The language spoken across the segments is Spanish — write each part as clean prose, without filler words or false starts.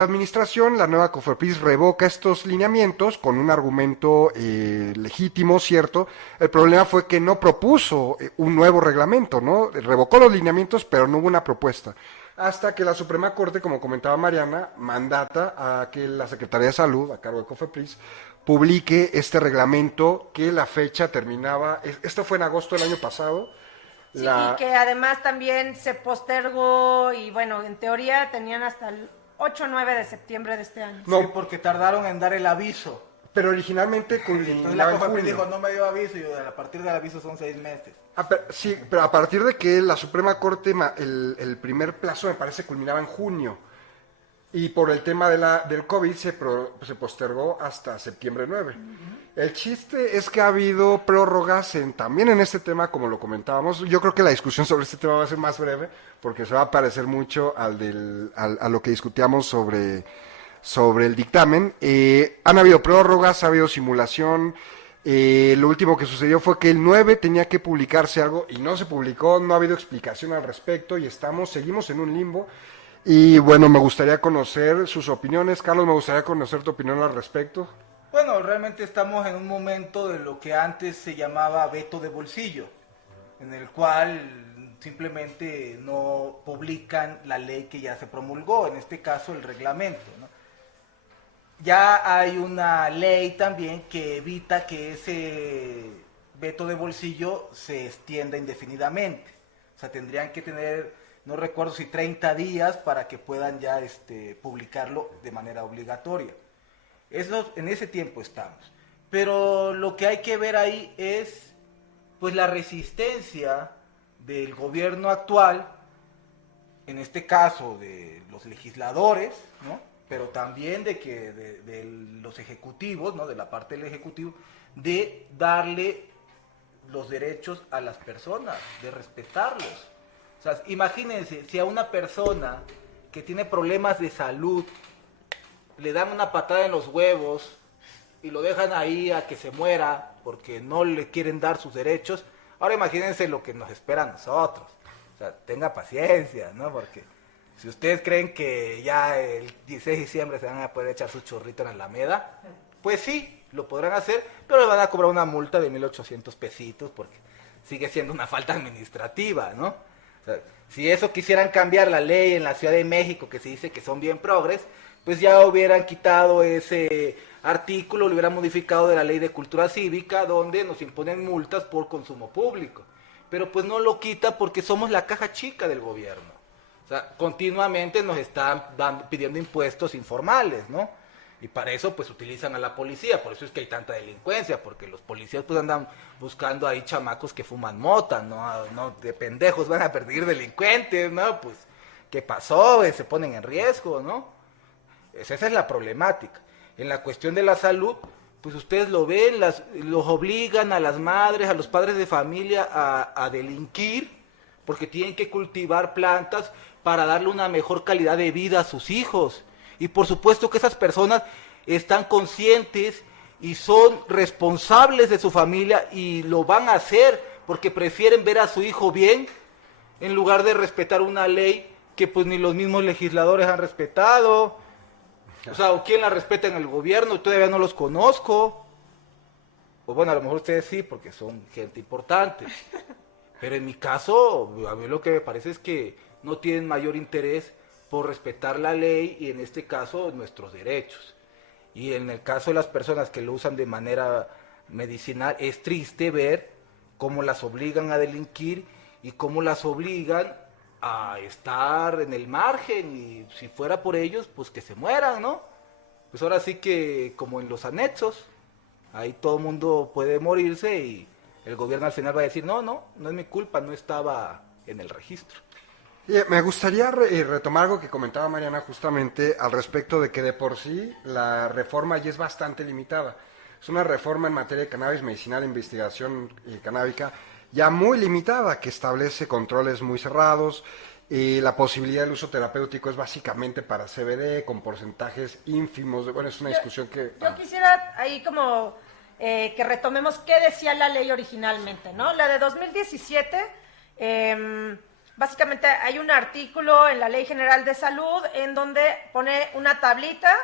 administración, la nueva COFEPRIS revoca estos lineamientos con un argumento legítimo, cierto. El problema fue que no propuso un nuevo reglamento, ¿no? Revocó los lineamientos, pero no hubo una propuesta. Hasta que la Suprema Corte, como comentaba Mariana, mandata a que la Secretaría de Salud, a cargo de COFEPRIS, publique este reglamento que la fecha terminaba, esto fue en agosto del año pasado. Sí, y que además también se postergó y bueno, en teoría tenían hasta el 8 o 9 de septiembre de este año. No, sí, porque tardaron en dar el aviso. Pero originalmente entonces la COFEPRIS dijo, no me dio aviso, y a partir del aviso son 6 meses. Sí, pero a partir de que la Suprema Corte, el primer plazo me parece culminaba en junio, y por el tema del COVID se postergó hasta septiembre 9. El chiste es que ha habido prórrogas también en este tema, como lo comentábamos. Yo creo que la discusión sobre este tema va a ser más breve, porque se va a parecer mucho a lo que discutíamos sobre el dictamen. Han habido prórrogas, ha habido simulación. Lo último que sucedió fue que el 9 tenía que publicarse algo y no se publicó, no ha habido explicación al respecto y seguimos en un limbo. Y bueno, me gustaría conocer sus opiniones. Carlos, me gustaría conocer tu opinión al respecto. Bueno, realmente estamos en un momento de lo que antes se llamaba veto de bolsillo, en el cual simplemente no publican la ley que ya se promulgó, en este caso el reglamento, ¿no? Ya hay una ley también que evita que ese veto de bolsillo se extienda indefinidamente. O sea, tendrían que tener, no recuerdo si 30 días para que puedan ya publicarlo de manera obligatoria. En ese tiempo estamos. Pero lo que hay que ver ahí es pues la resistencia del gobierno actual, en este caso de los legisladores, ¿no? Pero también de los ejecutivos, ¿no? De la parte del ejecutivo, de darle los derechos a las personas, de respetarlos. O sea, imagínense, si a una persona que tiene problemas de salud le dan una patada en los huevos y lo dejan ahí a que se muera porque no le quieren dar sus derechos, ahora imagínense lo que nos espera a nosotros. O sea, tenga paciencia, ¿no? Porque si ustedes creen que ya el 16 de diciembre se van a poder echar su churrito en la Alameda, pues sí, lo podrán hacer, pero le van a cobrar una multa de 1,800 pesitos porque sigue siendo una falta administrativa, ¿no? O sea, si eso quisieran cambiar la ley en la Ciudad de México, que se dice que son bien progres, pues ya hubieran quitado ese artículo, lo hubieran modificado de la ley de cultura cívica, donde nos imponen multas por consumo público. Pero pues no lo quita porque somos la caja chica del gobierno. O sea, continuamente nos están pidiendo impuestos informales, ¿no? Y para eso pues utilizan a la policía, por eso es que hay tanta delincuencia, porque los policías pues andan buscando ahí chamacos que fuman mota, no de pendejos van a perseguir delincuentes, ¿no? Pues, ¿qué pasó? Se ponen en riesgo, ¿no? Esa es la problemática. En la cuestión de la salud, pues ustedes lo ven, los obligan a las madres, a los padres de familia a delinquir, porque tienen que cultivar plantas para darle una mejor calidad de vida a sus hijos. Y por supuesto que esas personas están conscientes y son responsables de su familia y lo van a hacer porque prefieren ver a su hijo bien en lugar de respetar una ley que pues ni los mismos legisladores han respetado. O sea, ¿o quién la respeta en el gobierno? Y todavía no los conozco. O bueno, a lo mejor ustedes sí, porque son gente importante. Pero en mi caso, a mí lo que me parece es que no tienen mayor interés por respetar la ley y en este caso nuestros derechos. Y en el caso de las personas que lo usan de manera medicinal, es triste ver cómo las obligan a delinquir y cómo las obligan a estar en el margen, y si fuera por ellos, pues que se mueran, ¿no? Pues ahora sí que como en los anexos, ahí todo el mundo puede morirse y el gobierno al final va a decir, no es mi culpa, no estaba en el registro. Me gustaría retomar algo que comentaba Mariana justamente al respecto de que de por sí la reforma ya es bastante limitada. Es una reforma en materia de cannabis medicinal e investigación canábica ya muy limitada, que establece controles muy cerrados, y la posibilidad del uso terapéutico es básicamente para CBD, con porcentajes ínfimos. Bueno, es una discusión que... Yo quisiera ahí como que retomemos qué decía la ley originalmente, ¿no? La de 2017 básicamente hay un artículo en la Ley General de Salud en donde pone una tablita.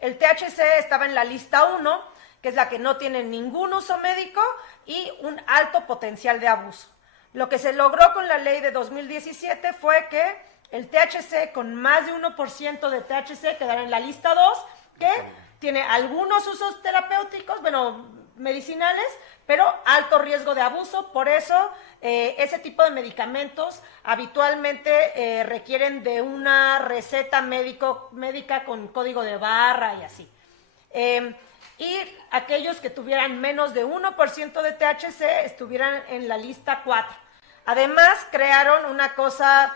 El THC estaba en la lista 1, que es la que no tiene ningún uso médico y un alto potencial de abuso. Lo que se logró con la ley de 2017 fue que el THC con más de 1% de THC quedara en la lista 2, que tiene algunos usos terapéuticos, bueno, medicinales, pero alto riesgo de abuso. Por eso ese tipo de medicamentos habitualmente requieren de una receta médica con código de barra y así. Y aquellos que tuvieran menos de 1% de THC estuvieran en la lista 4. Además, crearon una cosa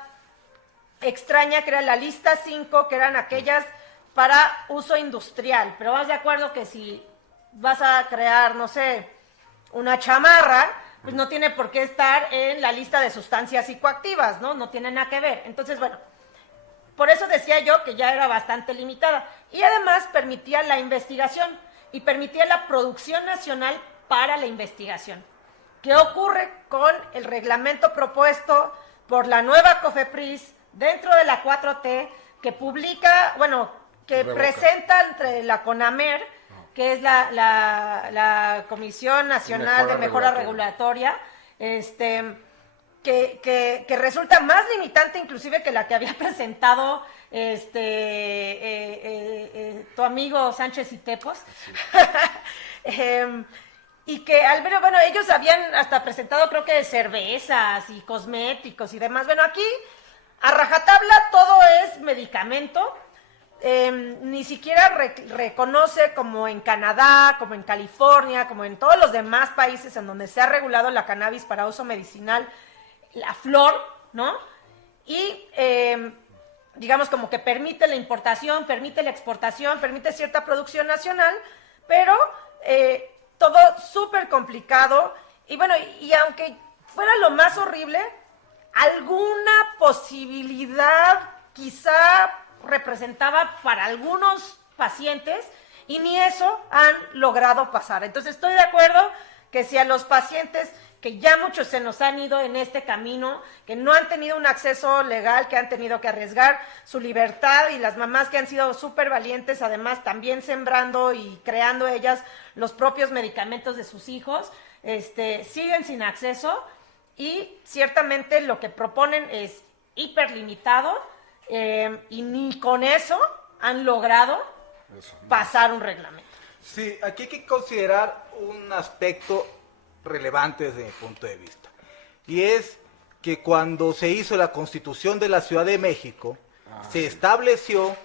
extraña que era la lista 5, que eran aquellas para uso industrial. Pero vas de acuerdo que si vas a crear, no sé, una chamarra, pues no tiene por qué estar en la lista de sustancias psicoactivas, ¿no? No tiene nada que ver. Entonces, bueno, por eso decía yo que ya era bastante limitada. Y además permitía la investigación y permitía la producción nacional para la investigación. ¿Qué ocurre con el reglamento propuesto por la nueva COFEPRIS dentro de la 4T, que publica, bueno, que presenta entre la CONAMER, que es la Comisión Nacional de Mejora Regulatoria, que resulta más limitante inclusive que la que había presentado tu amigo Sánchez y Tepos? Sí. Y que bueno, ellos habían hasta presentado, creo que cervezas y cosméticos y demás. Bueno, aquí a rajatabla todo es medicamento. Ni siquiera reconoce, como en Canadá, como en California, como en todos los demás países en donde se ha regulado la cannabis para uso medicinal, la flor, ¿no? Y digamos como que permite la importación, permite la exportación, permite cierta producción nacional, pero todo súper complicado. Y bueno, y aunque fuera lo más horrible, alguna posibilidad quizá representaba para algunos pacientes, y ni eso han logrado pasar. Entonces estoy de acuerdo que si a los pacientes, que ya muchos se nos han ido en este camino, que no han tenido un acceso legal, que han tenido que arriesgar su libertad, y las mamás que han sido súper valientes, además también sembrando y creando ellas los propios medicamentos de sus hijos, siguen sin acceso, y ciertamente lo que proponen es hiperlimitado, y ni con eso han logrado pasar un reglamento. Sí, aquí hay que considerar un aspecto relevante desde mi punto de vista, y es que cuando se hizo la Constitución de la Ciudad de México, se estableció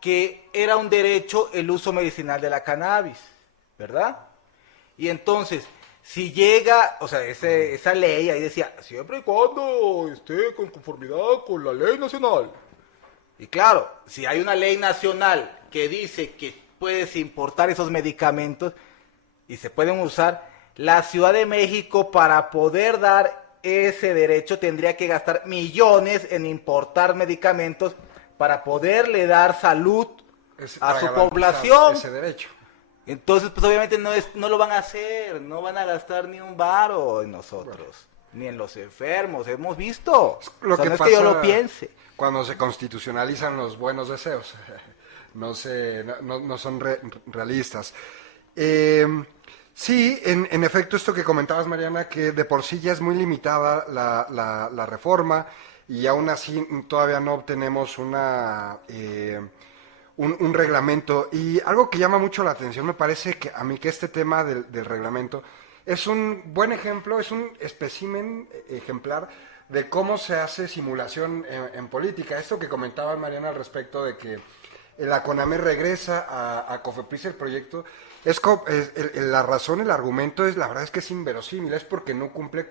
que era un derecho el uso medicinal de la cannabis, ¿verdad? Y entonces, si llega, o sea, esa ley ahí decía, siempre y cuando esté con conformidad con la ley nacional. Y claro, si hay una ley nacional que dice que puedes importar esos medicamentos y se pueden usar, la Ciudad de México, para poder dar ese derecho, tendría que gastar millones en importar medicamentos para poderle dar salud a su población. Ese derecho. Entonces, pues obviamente no lo van a hacer, no van a gastar ni un varo en nosotros, ni en los enfermos, hemos visto. Lo que no es pasa que yo lo piense. Cuando se constitucionalizan los buenos deseos, no son realistas. Sí, en efecto, esto que comentabas, Mariana, que de por sí ya es muy limitada la reforma, y aún así todavía no obtenemos un reglamento. Y algo que llama mucho la atención, me parece que a mí, que este tema del reglamento es un buen ejemplo, es un espécimen ejemplar de cómo se hace simulación en política. Esto que comentaba Mariana al respecto de que la CONAMER regresa a COFEPRIS el proyecto, la razón, el argumento es, la verdad es que es inverosímil, es porque no cumple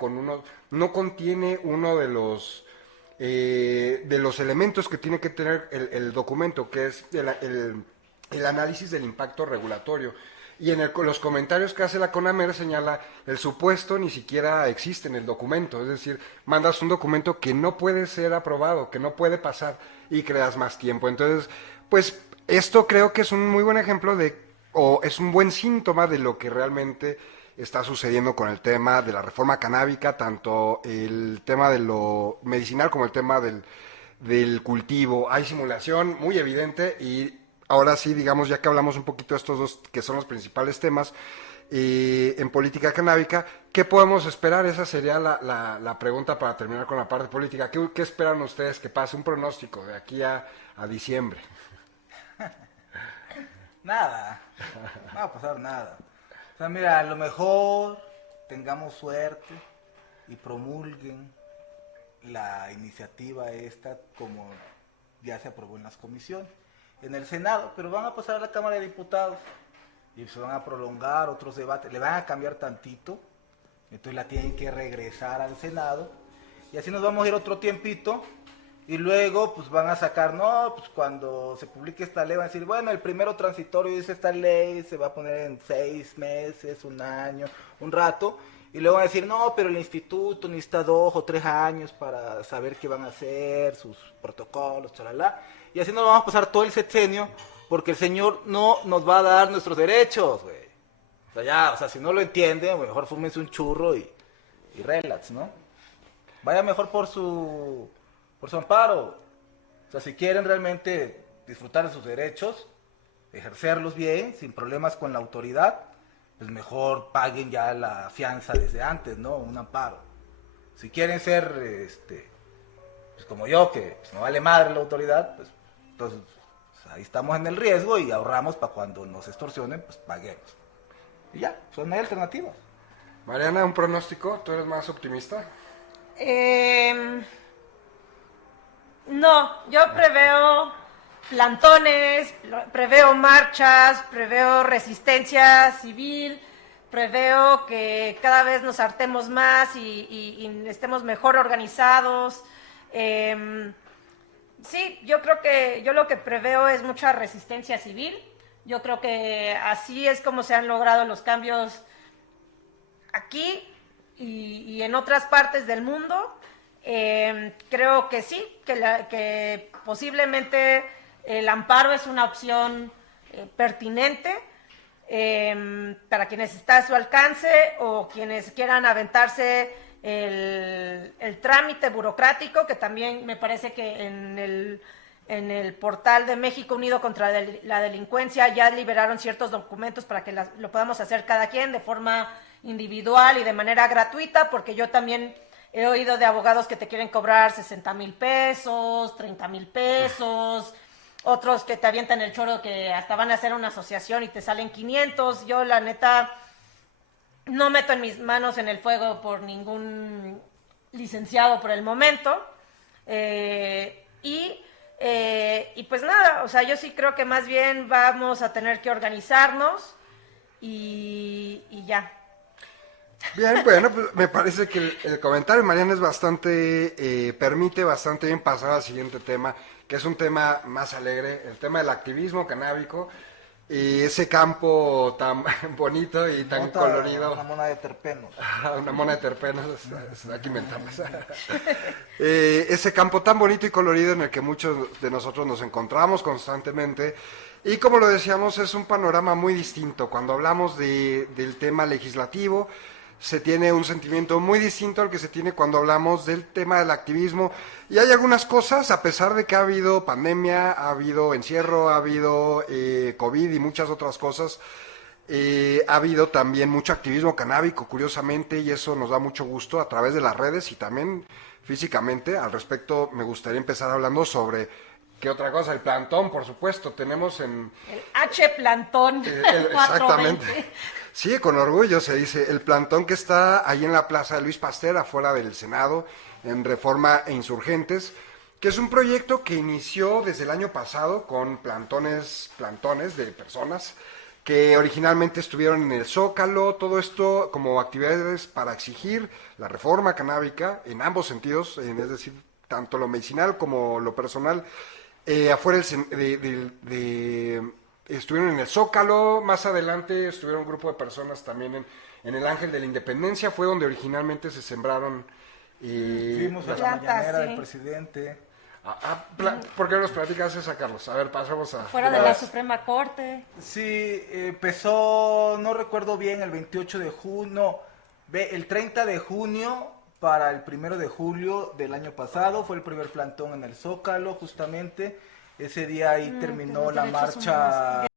no contiene uno de los elementos que tiene que tener el documento, que es el análisis del impacto regulatorio. Y los comentarios que hace la CONAMER señala, el supuesto ni siquiera existe en el documento, es decir, mandas un documento que no puede ser aprobado, que no puede pasar, y creas más tiempo. Entonces, pues esto creo que es un muy buen ejemplo o es un buen síntoma de lo que realmente está sucediendo con el tema de la reforma canábica, tanto el tema de lo medicinal como el tema del cultivo. Hay simulación muy evidente y ahora sí, digamos, ya que hablamos un poquito de estos dos que son los principales temas en política canábica, ¿qué podemos esperar? Esa sería la pregunta para terminar con la parte política. ¿Qué esperan ustedes que pase? Un pronóstico de aquí a diciembre. Nada, no va a pasar nada. O sea, mira, a lo mejor tengamos suerte y promulguen la iniciativa esta como ya se aprobó en las comisiones, en el Senado, pero van a pasar a la Cámara de Diputados y se van a prolongar otros debates, le van a cambiar tantito, entonces la tienen que regresar al Senado y así nos vamos a ir otro tiempito. Y luego, pues van a sacar, no, pues cuando se publique esta ley van a decir, bueno, el primero transitorio dice esta ley, se va a poner en 6 meses, un año, un rato. Y luego van a decir, no, pero el instituto necesita 2 o 3 años para saber qué van a hacer, sus protocolos, chalala. Y así nos vamos a pasar todo el sexenio, porque el señor no nos va a dar nuestros derechos, güey. O sea, ya, o sea, si no lo entiende, mejor fúmense un churro y relax, ¿no? Vaya mejor por su amparo. O sea, si quieren realmente disfrutar de sus derechos, ejercerlos bien, sin problemas con la autoridad, pues mejor paguen ya la fianza desde antes, ¿no? Un amparo. Si quieren ser, pues como yo, que pues, no vale madre la autoridad, pues entonces pues, ahí estamos en el riesgo y ahorramos para cuando nos extorsionen, pues paguemos. Y ya, son hay alternativas. Mariana, un pronóstico, ¿tú eres más optimista? No, yo preveo plantones, preveo marchas, preveo resistencia civil, preveo que cada vez nos hartemos más y estemos mejor organizados. Sí, yo lo que preveo es mucha resistencia civil. Yo creo que así es como se han logrado los cambios aquí y en otras partes del mundo. Creo que sí, que posiblemente el amparo es una opción pertinente para quienes está a su alcance o quienes quieran aventarse el trámite burocrático, que también me parece que en el portal de México Unido contra la Delincuencia ya liberaron ciertos documentos para que lo podamos hacer cada quien de forma individual y de manera gratuita, porque yo también he oído de abogados que te quieren cobrar 60,000 pesos, 30,000 pesos, otros que te avientan el choro que hasta van a hacer una asociación y te salen 500. Yo, la neta, no meto en mis manos en el fuego por ningún licenciado por el momento. Y pues nada, o sea, yo sí creo que más bien vamos a tener que organizarnos y ya. Bien, bueno, pues me parece que el comentario de Mariana es bastante, permite bastante bien pasar al siguiente tema, que es un tema más alegre, el tema del activismo canábico y ese campo tan bonito y tan colorido. Una mona de terpenos. Una mona de terpenos, hay que inventarlas. Ese campo tan bonito y colorido en el que muchos de nosotros nos encontramos constantemente. Y como lo decíamos, es un panorama muy distinto. Cuando hablamos del tema legislativo, se tiene un sentimiento muy distinto al que se tiene cuando hablamos del tema del activismo. Y hay algunas cosas, a pesar de que ha habido pandemia, ha habido encierro, ha habido COVID y muchas otras cosas, ha habido también mucho activismo canábico, curiosamente, y eso nos da mucho gusto a través de las redes y también físicamente. Al respecto, me gustaría empezar hablando sobre... ¿Qué otra cosa? El plantón, por supuesto, tenemos en... El H-plantón. Exactamente. Sí, con orgullo se dice. El plantón que está ahí en la Plaza de Luis Pasteur, afuera del Senado, en Reforma e Insurgentes, que es un proyecto que inició desde el año pasado con plantones de personas que originalmente estuvieron en el Zócalo, todo esto como actividades para exigir la reforma canábica en ambos sentidos, es decir, tanto lo medicinal como lo personal. Afuera estuvieron en el Zócalo, más adelante estuvieron un grupo de personas también en el Ángel de la Independencia, fue donde originalmente se sembraron... Fuimos a la mañanera del presidente. ¿Por qué nos platicas esa, Carlos? A ver, pasamos a... Fuera de la Suprema Corte. Sí, empezó, no recuerdo bien, el 28 de junio, el 30 de junio para el 1 de julio del año pasado, fue el primer plantón en el Zócalo, justamente. Ese día ahí terminó la marcha